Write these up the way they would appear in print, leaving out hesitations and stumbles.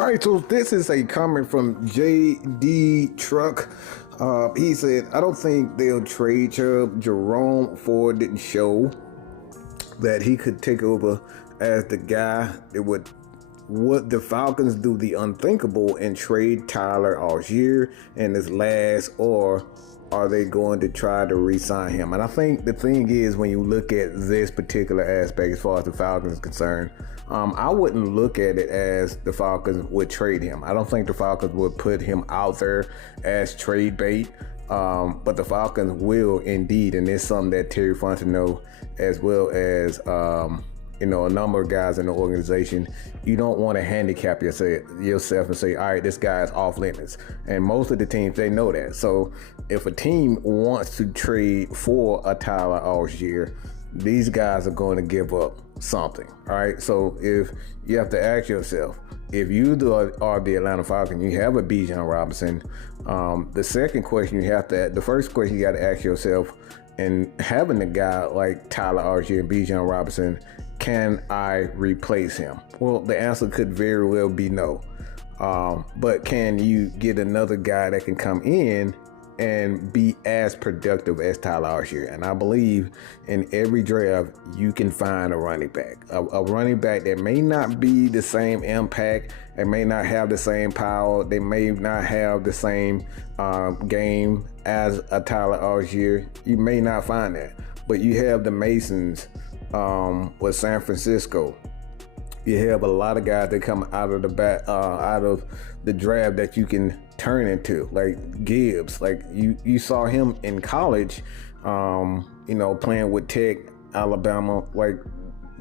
All right, so this is a comment from JD Truck. He said, I don't think they'll trade Chubb. Jerome Ford didn't show that he could take over as the guy that would the Falcons do the unthinkable and trade Tyler Allgeier in his last, or are they going to try to re-sign him? And I think the thing is, when you look at this particular aspect as far as the Falcons is concerned, I wouldn't look at it as the Falcons would trade him. I don't think the Falcons would put him out there as trade bait. But the Falcons will indeed, and it's something that Terry Fontenot, as well as a number of guys in the organization, you don't want to handicap yourself and say, all right, this guy's off limits. And most of the teams, they know that. So if a team wants to trade for a Tyler Allgeier, these guys are going to give up something. All right. So if you have to ask yourself, if you are the Atlanta Falcons, you have a Bijan Robinson. The first question you got to ask yourself, and having a guy like Tyler Allgeier and Bijan Robinson, can I replace him? Well, the answer could very well be no. But can you get another guy that can come in and be as productive as Tyler Allgeier? And I believe in every draft, you can find a running back. A running back that may not be the same impact, and may not have the same power, they may not have the same game as a Tyler Allgeier. You may not find that. But you have the Masons with San Francisco. You have a lot of guys that come out of the draft that you can turn into, like Gibbs. Like you saw him in college, playing with Tech, Alabama. Like,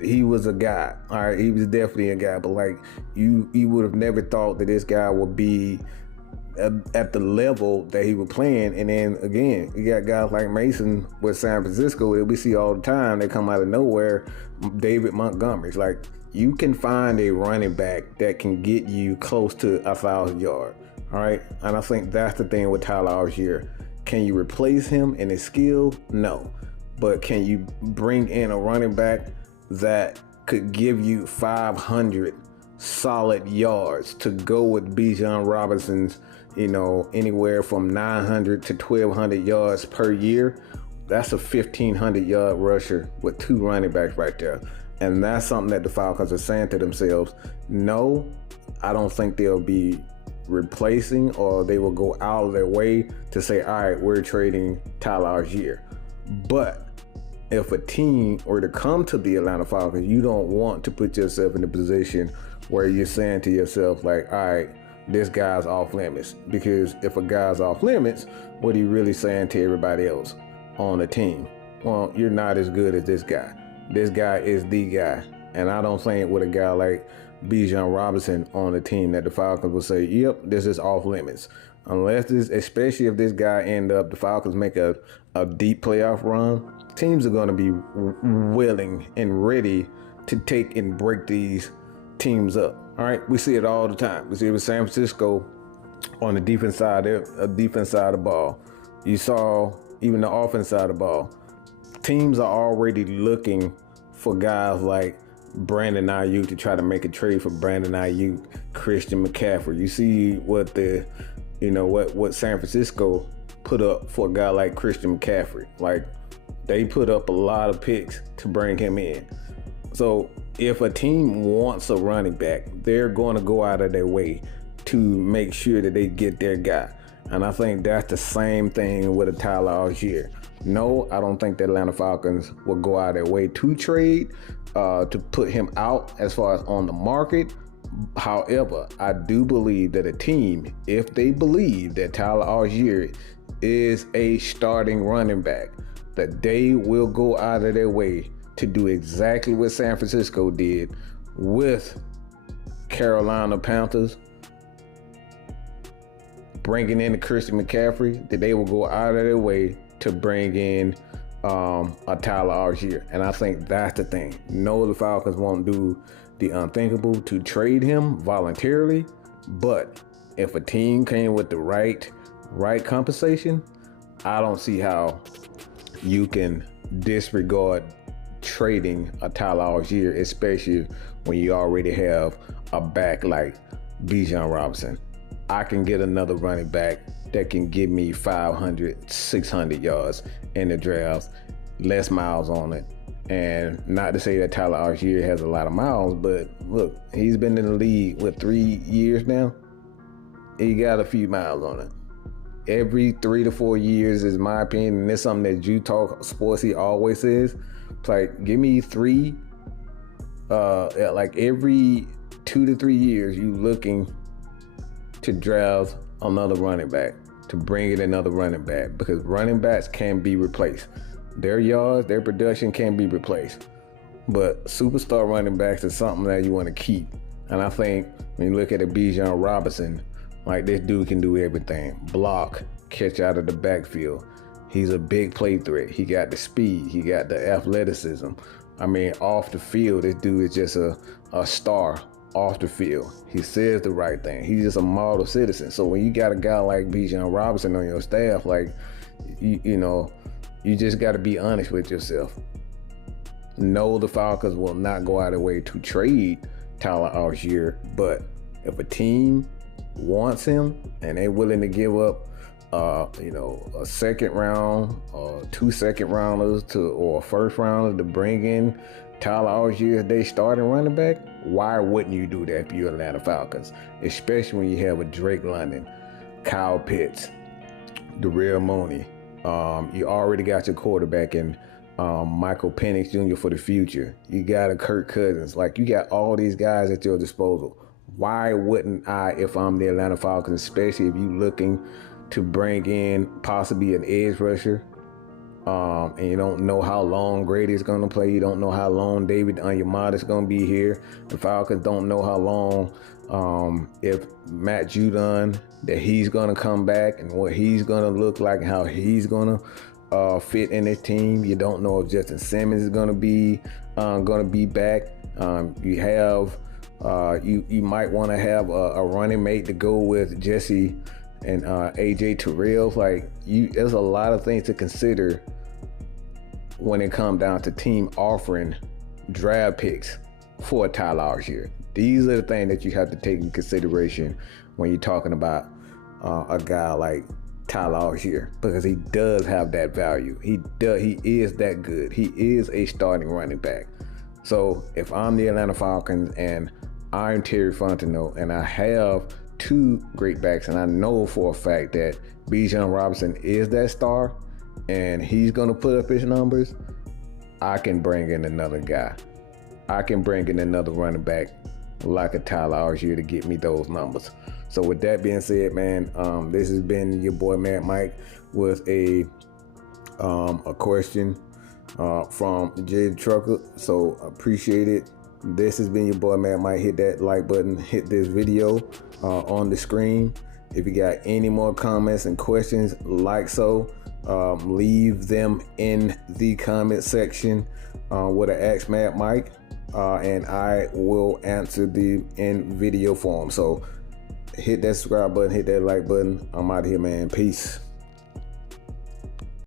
he was a guy. All right, he was definitely a guy. But like you would have never thought that this guy would be at the level that he was playing. And then again, you got guys like Mason with San Francisco that we see all the time. They come out of nowhere. David Montgomery's like, you can find a running back that can get you close to 1,000 yards. All right. And I think that's the thing with Tyler Allgeier. Can you replace him in his skill? No. But can you bring in a running back that could give you 500 solid yards to go with Bijan Robinson's, anywhere from 900 to 1,200 yards per year? That's a 1,500 yard rusher with two running backs right there. And that's something that the Falcons are saying to themselves. No, I don't think they'll be replacing, or they will go out of their way to say, all right, we're trading Tyler Allgeier. But if a team were to come to the Atlanta Falcons, you don't want to put yourself in a position where you're saying to yourself, like, all right, this guy's off limits. Because if a guy's off limits, what are you really saying to everybody else on the team? Well, you're not as good as this guy. This guy is the guy. And I don't think with a guy like Bijan Robinson on the team that the Falcons will say, yep, this is off limits. Especially if this guy the Falcons make a deep playoff run, teams are going to be willing and ready to take and break these teams up. All right, we see it all the time. We see it with San Francisco on the defense side of the ball. You saw even the offense side of the ball. Teams are already looking for guys like Brandon Ayuk to try to make a trade for Brandon Ayuk, Christian McCaffrey. You see what what San Francisco put up for a guy like Christian McCaffrey. Like, they put up a lot of picks to bring him in. So if a team wants a running back, they're going to go out of their way to make sure that they get their guy. And I think that's the same thing with a Tyler Allgeier. No, I don't think the Atlanta Falcons will go out of their way to trade, to put him out as far as on the market. However, I do believe that a team, if they believe that Tyler Allgeier is a starting running back, that they will go out of their way to do exactly what San Francisco did with Carolina Panthers, bringing in Christian McCaffrey, that they will go out of their way to bring in a Tyler Allgeier. And I think that's the thing. No, the Falcons won't do the unthinkable to trade him voluntarily. But if a team came with the right compensation, I don't see how you can disregard trading a Tyler Allgeier, especially when you already have a back like Bijan Robinson. I can get another running back that can give me 500, 600 yards in the draft, less miles on it. And not to say that Tyler Allgeier has a lot of miles, but look, he's been in the league, 3 years now? He got a few miles on it. Every 3 to 4 years is my opinion, and it's something that you talk sportsy always says. It's like, give me 3, like every 2 to 3 years, you looking to draft another running back, to bring in another running back, because running backs can be replaced. Their yards, their production can be replaced. But superstar running backs is something that you want to keep. And I think when you look at a Bijan Robinson, like, this dude can do everything. Block, catch out of the backfield. He's a big play threat. He got the speed. He got the athleticism. I mean, off the field, this dude is just a star off the field. He says the right thing. He's just a model citizen. So when you got a guy like Bijan Robinson on your staff, like, you know, you just got to be honest with yourself. No, the Falcons will not go out of their way to trade Tyler Allgeier, but if a team wants him and they're willing to give up, you know, a second round, 2 second rounders or a first rounder to bring in Tyler Allgeier as they starting running back, why wouldn't you do that if you're Atlanta Falcons? Especially when you have a Drake London, Kyle Pitts, Darrell Mooney. You already got your quarterback in Michael Penix Jr. for the future. You got a Kirk Cousins. Like, you got all these guys at your disposal. Why wouldn't I, if I'm the Atlanta Falcons, especially if you're looking to bring in possibly an edge rusher, and you don't know how long Grady's going to play. You don't know how long David Onyemata is going to be here. The Falcons don't know how long, if Matt Judon, that he's going to come back and what he's going to look like and how he's going to fit in this team. You don't know if Justin Simmons is going to be back. You have you might want to have a running mate to go with Jesse and AJ Terrell. Like, there's a lot of things to consider when it comes down to team offering draft picks for Tyler Allgeier. These are the things that you have to take in consideration when you're talking about a guy like Tyler Allgeier, because he does have that value. He is that good. He is a starting running back. So if I'm the Atlanta Falcons and I'm Terry Fontenot and I have 2 great backs, and I know for a fact that Bijan Robinson is that star and he's going to put up his numbers, I can bring in another guy. I can bring in another running back like a Tyler Allgeier to get me those numbers. So with that being said, man, this has been your boy Mad Mike with a question from Jay Trucker. So appreciate it. This has been your boy Mad Mike. Hit that like button, hit this video on the screen. If you got any more comments and questions, leave them in the comment section with an Ask Mad Mike, and I will answer the in video form. So hit that subscribe button, hit that like button. I'm out of here, man. Peace.